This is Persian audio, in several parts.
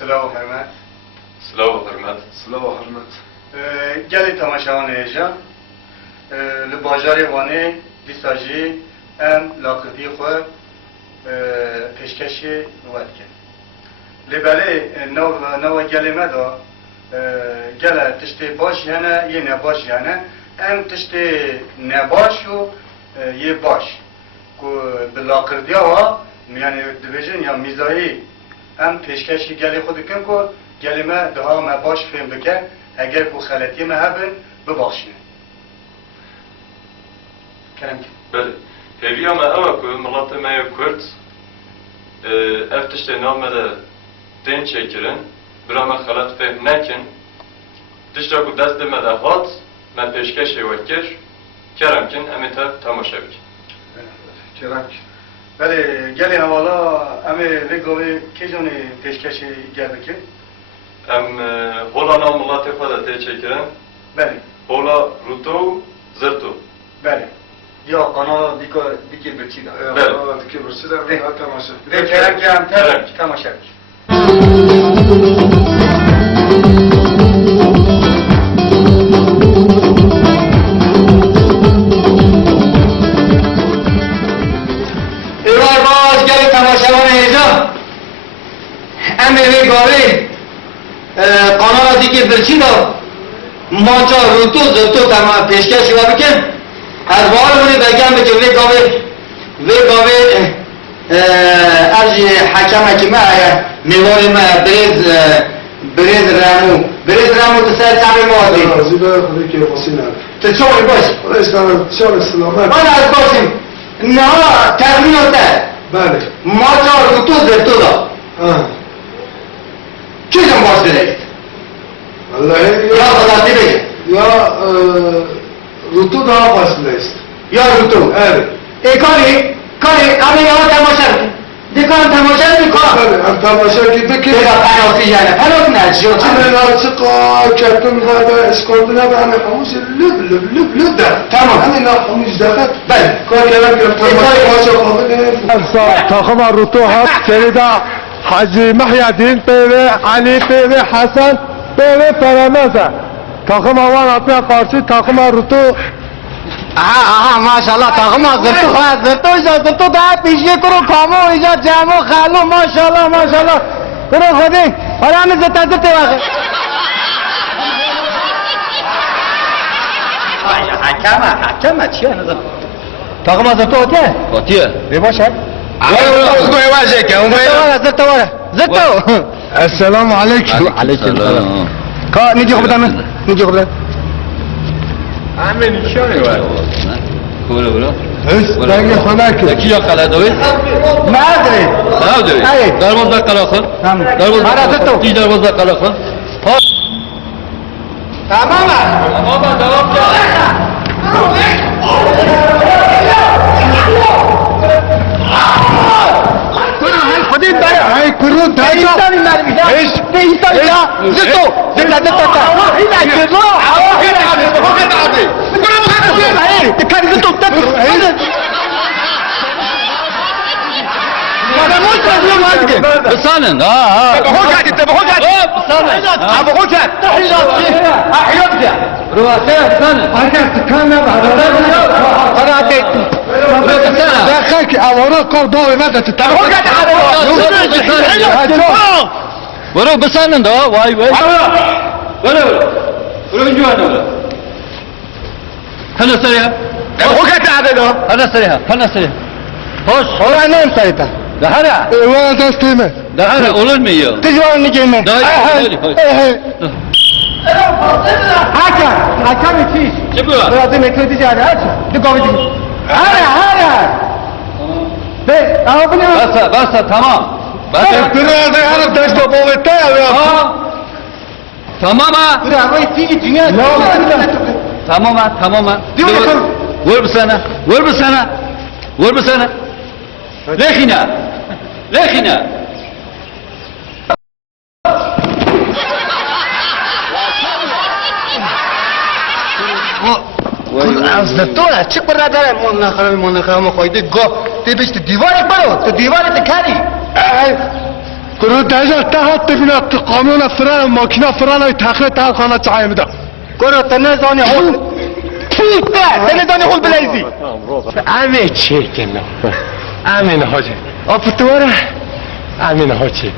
سلام و حرمت. سلام و حرمت. سلام و حرمت. گلی تماشاوان ایجا لباجار وانه دیساجی ام لاکردی خو پیشکشی نواد کن. لباله نو گلی مدا گل تشتی باش یعنی یه نباش یعنی ام تشتی نباش و یه باش کو بلاکردی ها یعنی دیویژن یا میزایی ام پیشکشی گلی خود کن کو گلی ما دها ما باش فهم بکن اگر کو خلطی ما هبن ببخشین. کرم کن. بله. هیویا ما اوه که ملت ما کرد افتشت نامه ده دین چکرن برای ما خلط فهم نکن دشتا که دست ما ده هات ما پیشکشی وکر کرم کن امیتا تماشا بکن. کرم کن. بله گلی حوالا امی ویگوی کی جانی پیشکشی گل بکن؟ ام هولا نام ملت خود ده چکرن بله. هولا روتو زرتو. بله. یا قناه دیگه برچی داره. بله. دیگه برسی داره تماشا. ده کرم کن تماشا بکن. امیره گاوی قناه دیگه برچی دا ماچا روتو زرتو تمام پیشکشی و بکن از بار مونی بگم بچه وی گاوی ارجی حکمه میواری ما بریز رامو تسر تعمل موازی زیبا خودی که خواسی نده تو چوری باش چون سلامت من از باشیم نه تغییر ہوتا ہے بله ماچا روتو زرتو دا چیزم باش دارید؟ والله یا خلاصی بگه یا روتو daha فاصله است یا روتو evet کاری امی یا تماشا دیکن تماشا میکنم بله هم تماشا کی بکی دیگه پناسی یعنی پناس نه چیو همه نارچقا کتن هذا اسکاندنا به همه خموش لب ده تمام همه ناخموش دفت بله کار کردم که تماشا خواهد تاخم روتو هات سریدا حاجی محیدین پیوه علی پیوه حسن پیوه فرامزه تاخم آوان اپیا قارچی تاخم روتو ماشاءالله تاخم زرتو ده پیشگی کرو کامو ایجا جمو خالو ماشاءالله برو خودی حالا همه زرته واقع حکمه چیه نظر تاخم زرتو هاتیه؟ باشه زرتو السلام علیکم السلام نجي خبرنا همه نشانه باید برو دنگ خونه که کی یا قلعه ما ادري نداری درواز به قلعه خون تی درواز به قلعه خون تماما دوام خودی های کرو دایو بسانن دخلك اوراق کار داوی مدت برو بسانن دا وای برو اینجا هنو هنو سریع هنو سریع hoş نام سایتا دهره اول دستیمه دهره olur mu ya تجوان نجيمه حکم چیز چه بود برای مترو دیجاره دکاوی دیگه هره به آبونی بس tamam Biraz yarım taşla boğutta ya. Tamam ha. برای تیگی dünya Tamam ha. Vur bu sana. Lehine. از تو چه برادر من خواهیده گاه تی بیشت دیوارت برو تو دیوارت کاری کرو دجا تحت بنا قانون فران ماکینا فران های تخلیه تحت خانه چای میده کرو تنزانی هول تنزانی هول بلیزی امه چیک نه امین حاجی آفتواره امین حاجی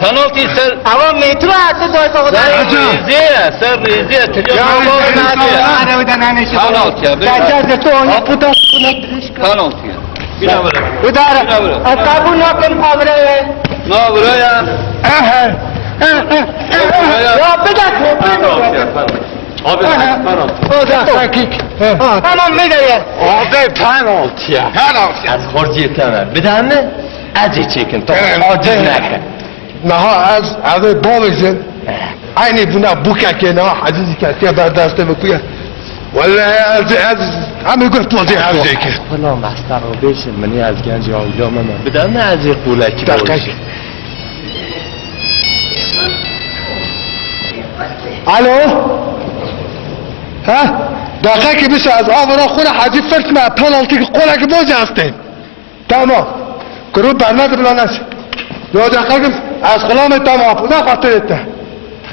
penaltı ser. Ama metro attı da o da. Ser bizi. Penaltı ya. Penaltı ya. Ne vuruyor ya? Abi Tamam ne diyor? Abi penaltı ya. Penaltı. از خورجی تمه بدانه ازی چیکن تو عاجز نکن نه از باوزن عینی بنا بوکا که نه عزیزی که برداشته بکویه ولی از همه گفت وزی عزیزی که فلا مستر رو بشن منی از گنج آنجا من بدانه ازی قولکی باشی الو ها دقیقه که بشه از آورا خونه حجی فرس من پنالتی که قولک بازی هستیم تمام کرو برنده بلانش یا دقیقه که از خلام تمام نه خاطر ایتا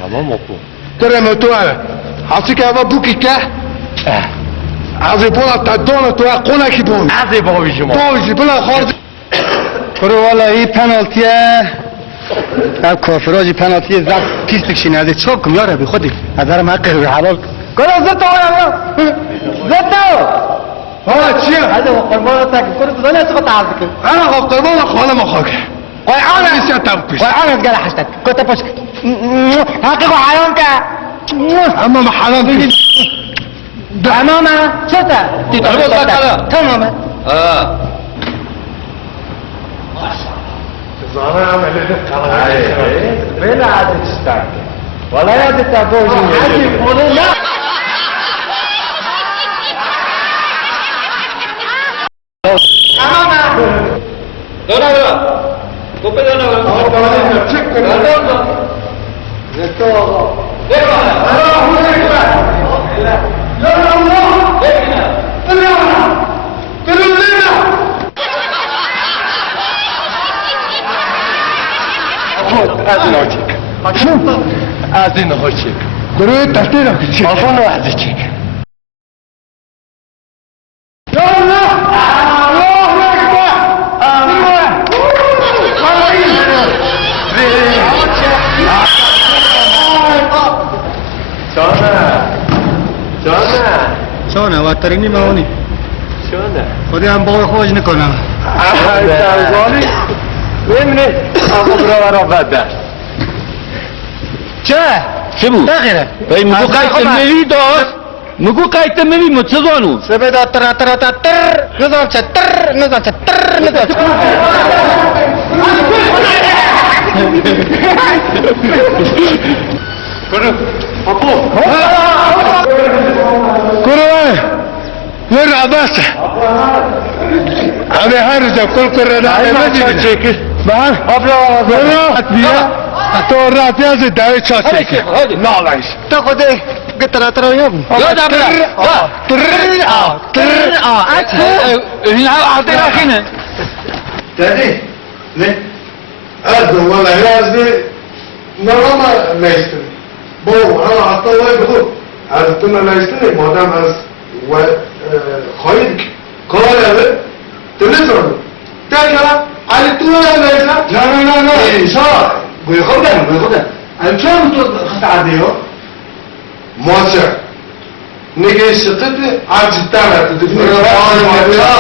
تمام اپو کرم تو حسی که اما بوکی که از بولا تدان تو قولکی بون ازی باوی شما باوشی بلا خارج کرو والا این پنالتیه اب کافراجی پنالتی زد پیس بکشین از چوب کن یاره بی خودی از درم حق رو حلال کرو زد آیا زد ها چیه؟ هذا هو قربان تاك كنت بدون اسقط تعرفك انا قربان خانه مخاك قيعانة لسه تبكش قيعانة قال حشتك كنت بس حقيقة حيوانك اما ما حرام تماما شتا تماما زانا عمل بلا عادة تستاك ولا عادة تابوزي لا از این هاچیک گروه تحتیل کچی آفانو ازی چیک یا الله الله اکبر شونه واترینی ماونی شونه خودی هم باقی خوش نکنم سرزانی بمینه اما برا بده چه بود؟ بغیره مگو قایت میوی داشت مگو قایت میوی متزانو سبدا تر تر تر نظام چه تر نظام چه تر نظام چه گروه ور عباسه همه هر روز کل کرده همه چیکی من ابلا بیا تو رات از دای چاچه که نالایش تو خودی گتر تر یابم لا دبر تر هنا عطي راكينه Dedi, ne? Az vallahi az bir normal leştin. Bu ama hatta var bu. Az tüm leştin madem az ve خايد قال له تلزم تاكلا على طول ليس لا لا لا لا صار بياخدها انت شو خط عاديه موسع نيجي شقت عاجز تاعك تدفع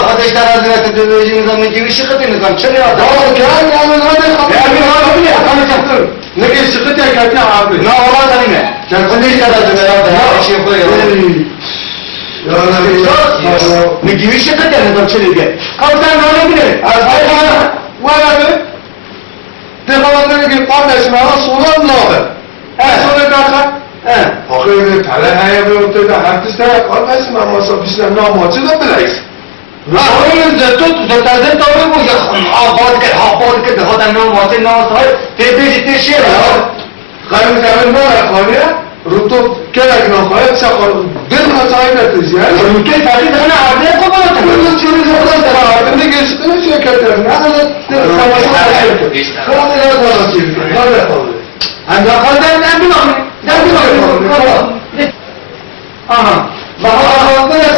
خودش در از نت تلویزیون نظام میگی شقتی نظام چه یاد كان يعمل هذا نيجي شقت يا كاتي عابد نه والله داریم چه خودش در از نت چه خوی میگی شقتی نظام چه دیگه کاوتن نمیگیره از ولا دخواه که قامش ما سولان نابه سولان داخل آخه این تله هایی بیوته در هرتش در قامش ما ماسا بیشتر ناماچه دا بلیس اون زتو زتازه تاوی بو یا آباد که دهات ناماچه ناماچه تیبیجی تیشیر خیلی کامل ما خانه رو تو کلک نخواهد سخواه دل نتایی نتیجه رو که تاکی دهنه عرضه کو بلد من چیزی زبان در آدم دیگه اشتنه چیه کتر نه حالا خواهد نتایی چیزی خواهد خواهد انجا خواهد در بیمانی آها ما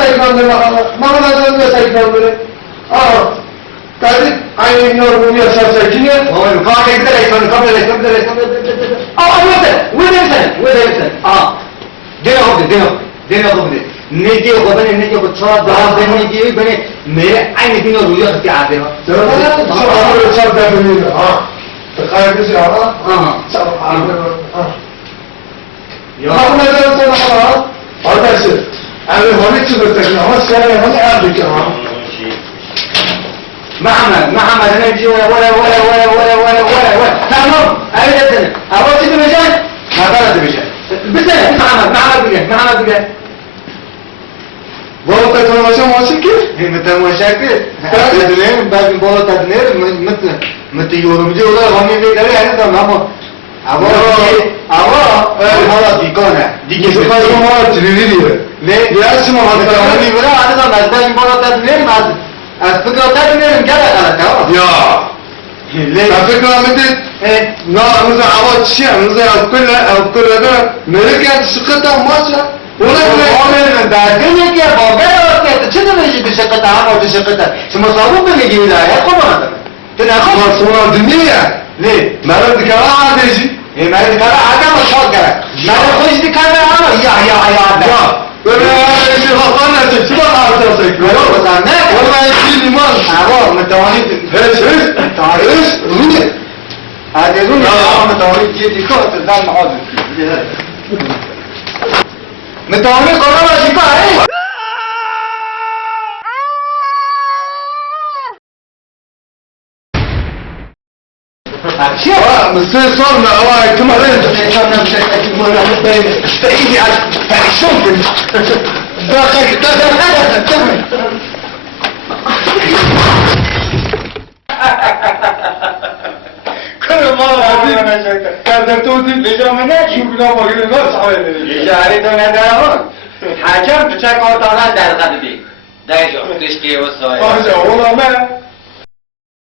سایکان داره ما نزدن سایکان داره تازه این نورمونی اصلا سایکینه اون کار دیگه کام ویدن دینا خوبه نیکی خوبه نیکی خود چهار دار نیکی بنی میره این دینا روی خطی عاده ها چهار دار بنیده تخیل کسی آقا چهار عربه ما نزدن سایکان آدرسه اول هانی چی بستکنه همه سکره همه عربی که محمد نجي ولا تمام أيضا أول شيء بمجال ما بلد بمجال بس محمد بيجي والله تتماشى ماشي كيف؟ متماشى تدنين بعد بولا تدنين مت يورم جي ولا غني في كذا يعني تمام هذا ديكونه ديكي سبحان الله تريديه ليه؟ ليه اسمه هذا تمام يبرا هذا بعد بولا تدنين ما أسبقوا تدنين كذا كذا يا ليه؟ فكرة مدت نا مثلا عوض شيء مثلا كل هذا ملكة سقطة ماشى ولا دادني كيا بوجا كيا تشد ماشي بسقطة أو بسقطة سما صابون بنيجي ولا يا كمان تناخذ صورة الدنيا ليه؟ ما رد كلام عادي إيه ما يذكر هذا مش هذا ما يخش ذكر هذا يا ولا شيء خطأنا تشوف هذا تصير ولا بس أنا والله يجيني ما أبغى متواني ايش روح هذا يقول متواني جيتي كوت الدم عادي متواني قرار شكاية مستر صارنا الله يتمرن تأيدي على شوف كل مرة كان توتي لجامنا شو بنا وقلنا ناس حوالي إشارة نداره حاجم بچه کار دارد در قدری دایجا تشکی و سایه والله ما